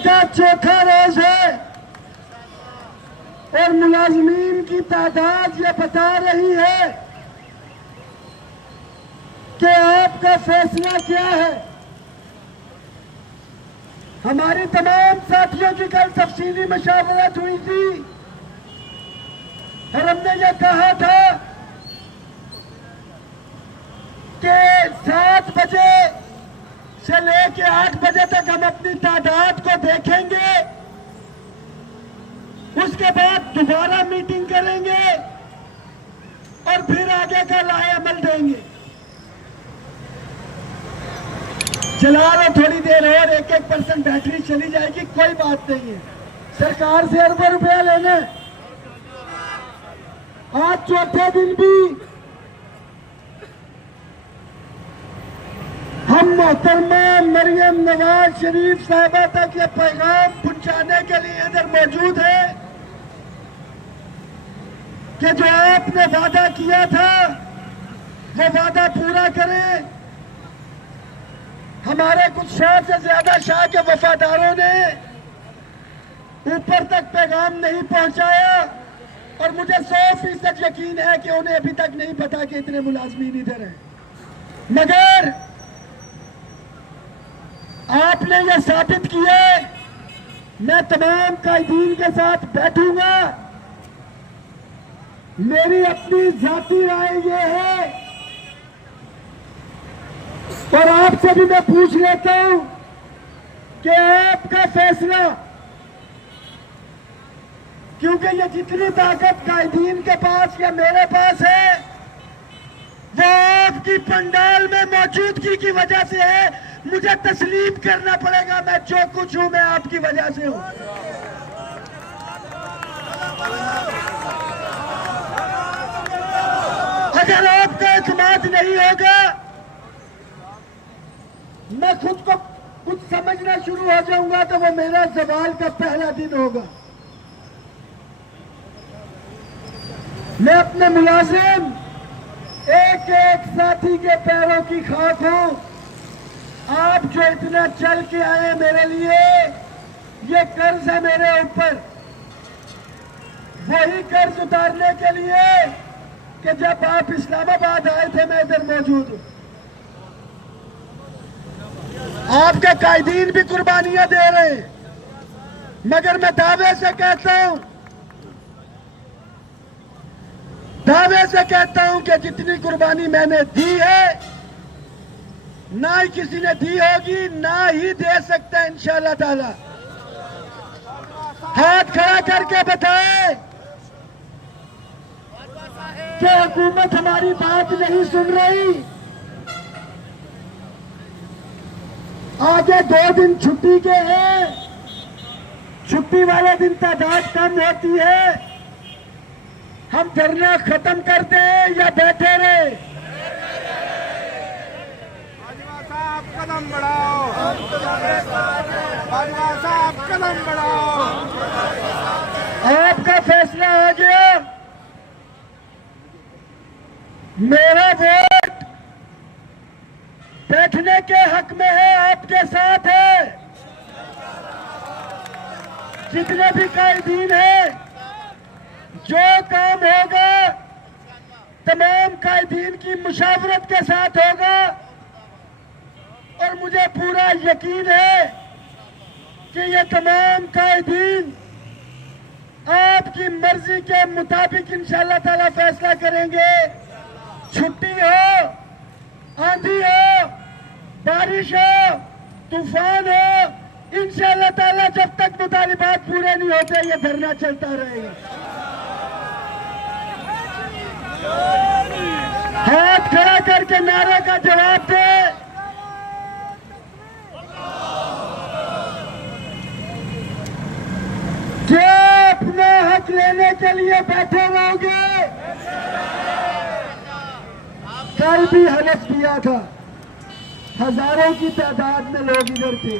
का चौथा रोज है और मुलाजमीन की तादाद ये बता रही है कि आपका फैसला क्या है। हमारी तमाम साथियों की कल तफसीली मशावरत हुई थी और हमने ये कहा था कि 7 बजे से लेके 8 बजे तक हम अपनी तादाद को देखेंगे, उसके बाद दोबारा मीटिंग करेंगे और फिर आगे का लाए अमल देंगे। चला लो थोड़ी देर और 1-1% बैटरी चली जाएगी, कोई बात नहीं है। सरकार से अरबों रुपया लेने, आज चौथे दिन भी हम मोहतरमा मरियम नवाज शरीफ साहबा तक ये पैगाम पहुंचाने के लिए इधर मौजूद है कि जो आपने वादा किया था वो वादा पूरा करें। हमारे कुछ 100 से ज्यादा शाह के वफादारों ने ऊपर तक पैगाम नहीं पहुंचाया और मुझे 100% यकीन है कि उन्हें अभी तक नहीं पता कि इतने मुलाजमीन इधर हैं। मगर आपने यह साबित किया, मैं तमाम कायदीन के साथ बैठूंगा। मेरी अपनी जाती राय ये है और आपसे भी मैं पूछ लेता हूं कि आपका फैसला, क्योंकि ये जितनी ताकत कायदीन के पास या मेरे पास है वो आपकी पंडाल में मौजूदगी की वजह से है। मुझे तस्लीम करना पड़ेगा, मैं जो कुछ हूं मैं आपकी वजह से हूं। अगर आपका एतमाद नहीं होगा, मैं खुद को कुछ समझना शुरू हो जाऊंगा तो वो मेरा सवाल का पहला दिन होगा। मैं अपने मुलाजिम एक एक साथी के पैरों की खाक हूं। आप जो इतना चल के आए मेरे लिए, ये कर्ज है मेरे ऊपर। वही कर्ज उतारने के लिए कि जब आप इस्लामाबाद आए थे मैं इधर मौजूद हूं। आपके कायदीन भी कुर्बानियां दे रहे हैं, मगर मैं दावे से कहता हूं कि जितनी कुर्बानी मैंने दी है ना ही किसी ने दी होगी, ना ही दे सकते इंशाअल्लाह ताला। हाथ खड़ा करके बताएं कि हुकूमत हमारी बात नहीं सुन रही। आगे 2 दिन छुट्टी के हैं, छुट्टी वाले दिन तादाद कम होती है। हम धरना खत्म कर दें या बैठे रहे? कदम बढ़ाओ, बाजवा साहब कदम बढ़ाओ। आपका फैसला आ गया, मेरा वोट बैठने के हक में है, आपके साथ है। जितने भी कायदीन हैं, जो काम होगा तमाम कायदीन की मुशावरत के साथ होगा और मुझे पूरा यकीन है कि ये तमाम कायदीन आपकी मर्जी के मुताबिक इंशाअल्लाह ताला फैसला करेंगे। छुट्टी हो, आंधी हो, बारिश हो, तूफान हो, इंशाअल्लाह ताला जब तक मुतालिबात पूरे नहीं होते ये धरना चलता रहेगा। हाथ खड़ा करके नारे का जवाब दे। क्या अपना हक लेने के लिए बैठे रहोगे? कल भी हलफ दिया था, हजारों की तादाद में लोग इधर थे।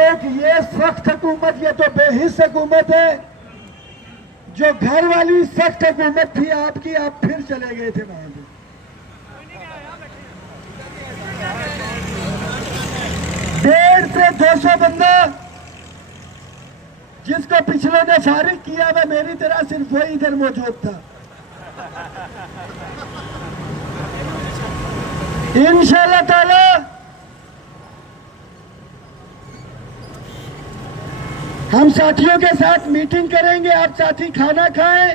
एक ये सख्त हुकूमत, ये तो बेहिस हुकूमत है। जो घर वाली सख्त हुकूमत थी आपकी, आप फिर चले गए थे वहां पे। 1.5 से 200 बंदा जिसको पिछले ने फारिग किया, वह मेरी तरह सिर्फ वही इधर मौजूद था। इंशाअल्लाह ताला हम साथियों के साथ मीटिंग करेंगे। आप साथी खाना खाएं।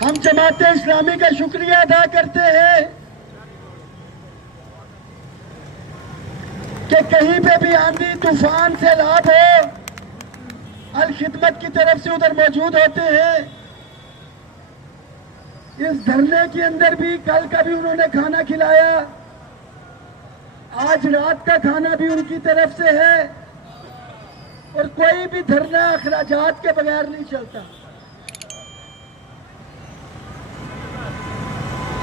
हम जमात इस्लामी का शुक्रिया अदा करते हैं कि कहीं पे भी आंधी तूफान से लाभ हो, अल खिदमत की तरफ से उधर मौजूद होते हैं। इस धरने के अंदर भी कल का भी उन्होंने खाना खिलाया, आज रात का खाना भी उनकी तरफ से है। और कोई भी धरना अखराजात के बगैर नहीं चलता।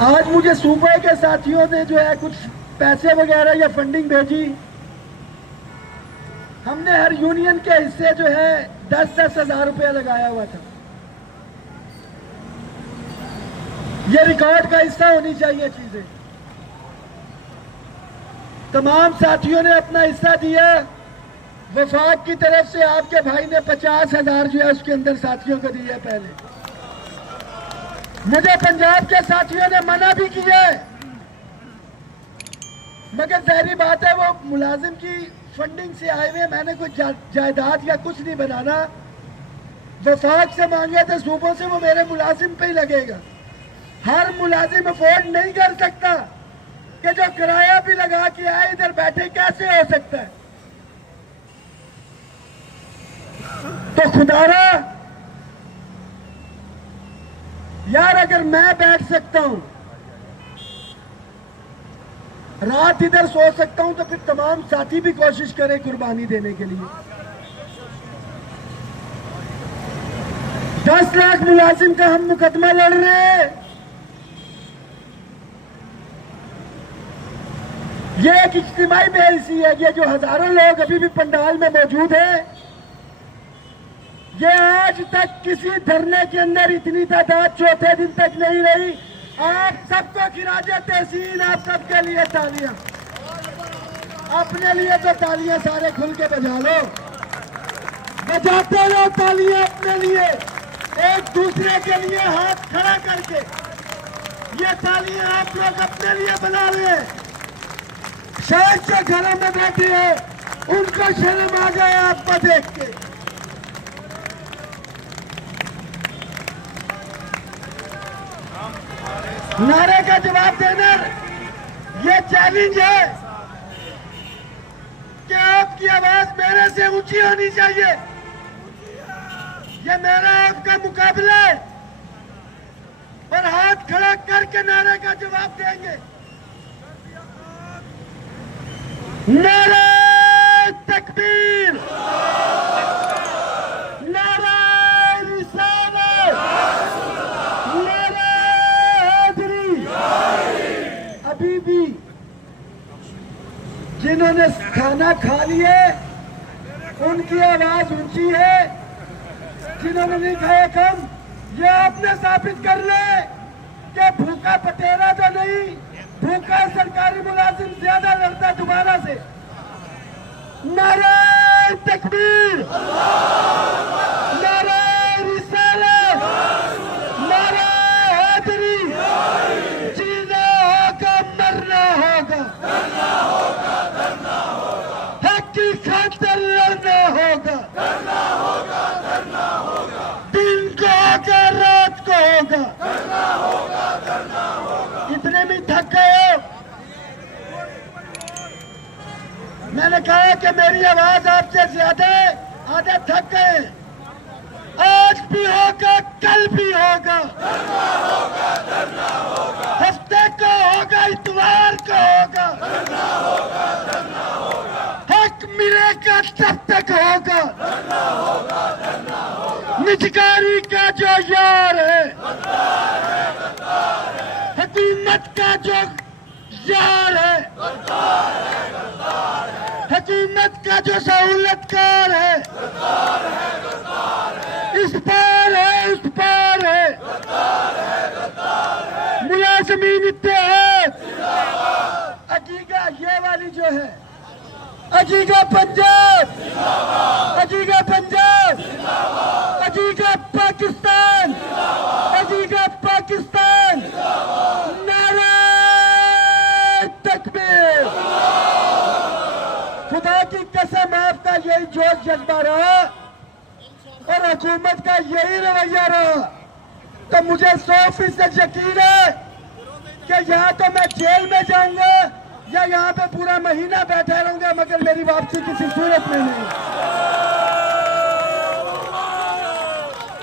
आज मुझे सूबे के साथियों ने जो है कुछ पैसे वगैरह या फंडिंग भेजी। हमने हर यूनियन के हिस्से जो है 10-10 हजार रुपया लगाया हुआ था। ये रिकॉर्ड का हिस्सा होनी चाहिए चीजें। तमाम साथियों ने अपना हिस्सा दिया। वफाक की तरफ से आपके भाई ने 50,000 जो है उसके अंदर साथियों को दिया। पहले मुझे पंजाब के साथियों ने मना भी किया, मगर जाहिर बात है वो मुलाजिम की फंडिंग से आए हुए। मैंने कोई जायदाद या कुछ नहीं बनाना। वफाक से मांगे थे सूबों से, वो मेरे मुलाजिम पे ही लगेगा। हर मुलाजिम अफोर्ड नहीं कर सकता कि जो किराया भी लगा के आए इधर बैठे, कैसे हो सकता है। तो खुदारा यार, अगर मैं बैठ सकता हूं, रात इधर सो सकता हूं, तो फिर तमाम साथी भी कोशिश करें कुर्बानी देने के लिए। 10 लाख मुलाजिम का हम मुकदमा लड़ रहे हैं। ये एक इज्तिमाई बेइज्जती है। ये जो हजारों लोग अभी भी पंडाल में मौजूद हैं, ये आज तक किसी धरने के अंदर इतनी तादाद चौथे दिन तक नहीं रही। आप सबको खिराजे तहसीन, आप सबके लिए तालियां। अपने लिए तो तालियां सारे खुल के बजा लो, बजाते रहो तालियां अपने लिए, एक दूसरे के लिए हाथ खड़ा करके। ये तालियां आप लोग अपने लिए बना रहे हैं। शायद जो घरों में बैठे हैं उनको शर्म आ गया आपको देख के। नारे का जवाब देना ये चैलेंज है कि आपकी आवाज मेरे से ऊंची होनी चाहिए। ये मेरा आपका मुकाबला है और हाथ खड़ा करके नारे का जवाब देंगे। नारे तकबीर, नारे रिसालत, नारे हैदरी। अभी भी जिन्होंने खाना खा लिए उनकी आवाज ऊंची है, जिन्होंने नहीं खाया कम। ये आपने साबित कर ले कि भूखा पटेरा तो नहीं, भूखा सरकारी मुलाजिम ज्यादा लड़ता दोबारा से। नारे तकबीर, नारे रिसालत, नारे हैदरी। जीना होगा, मरना होगा, हक की खातिर लड़ना होगा। दिन को होगा, रात को होगा। इतने में थक गए हो। मैंने कहा कि मेरी आवाज आपसे ज्यादा है, आधे थक गए। आज भी होगा, कल भी होगा, हफ्ते को होगा, इतवार को होगा। हक मिलेगा तब तक होगा। निजकारी का जो यार है, हुकूमत का जो यार है, हुकूमत का जो सहूलतकार है, इस पार है, उस पार है। मुलाजमीन इत्तेहाद। हकीकत ये वाली जो है अजीगा पंजाब, अजीगा पंजाब, अजीगा पाकिस्तान, अजीगा पाकिस्तान। नारे तकबीर। खुदा की कसम आपका यही जोश जज्बा रहा और हुकूमत का यही रवैया रहा तो मुझे 100% यकीन है कि या तो मैं जेल में जाऊंगा या यहाँ पे पूरा महीना बैठा रहूंगा, मगर मेरी वापसी किसी सूरत में नहीं।